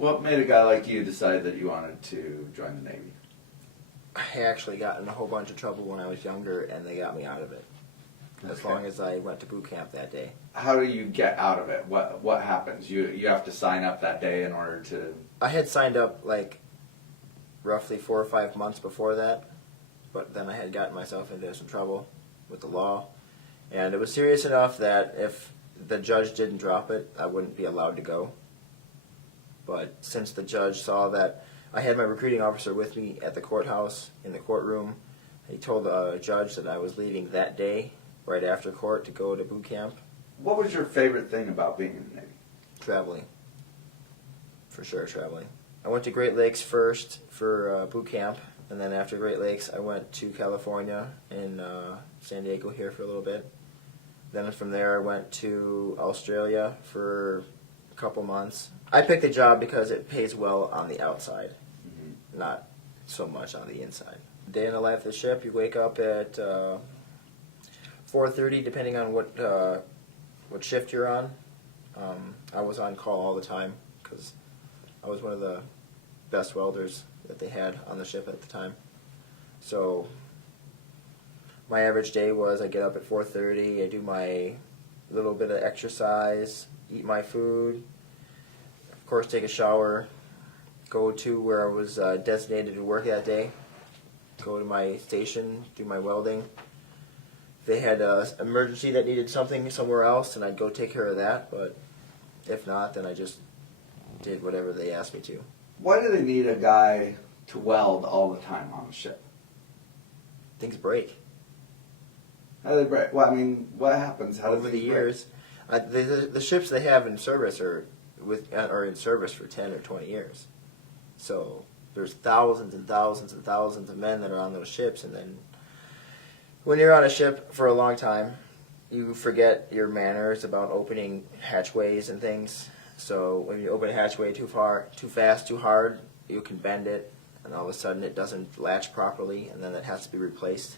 What made a guy like you decide that you wanted to join the Navy? I actually got in a whole bunch of trouble when I was younger, and they got me out of it. As long as I went to boot camp that day. How do you get out of it? What happens? You have to sign up that day in order to... I had signed up like roughly 4 or 5 months before that, but then I had gotten myself into some trouble with the law, and it was serious enough that if the judge didn't drop it, I wouldn't be allowed to go. But since the judge saw that I had my recruiting officer with me at the courthouse, in the courtroom, he told the judge that I was leaving that day, right after court, to go to boot camp. What was your favorite thing about being in the Navy? Traveling. For sure, traveling. I went to Great Lakes first for boot camp, and then after Great Lakes, I went to California and San Diego here for a little bit. Then from there, I went to Australia for a couple months. I picked the job because it pays well on the outside, not so much on the inside. Day in the life of the ship, you wake up at 4:30, depending on what shift you're on. I was on call all the time because I was one of the best welders that they had on the ship at the time. So my average day was I get up at 4:30, I do my little bit of exercise, eat my food, of course take a shower, go to where I was designated to work that day, go to my station, do my welding. If they had an emergency that needed something somewhere else, then I'd go take care of that, but if not, then I just did whatever they asked me to. Why do they need a guy to weld all the time on the ship? Things break. How do they break? Well, I mean, what happens? How Over the years, the ships they have in service are in service for 10 or 20 years. So there's thousands and thousands and thousands of men that are on those ships, and then when you're on a ship for a long time, you forget your manners about opening hatchways and things. So when you open a hatchway too fast, too hard, you can bend it, and all of a sudden it doesn't latch properly, and then it has to be replaced.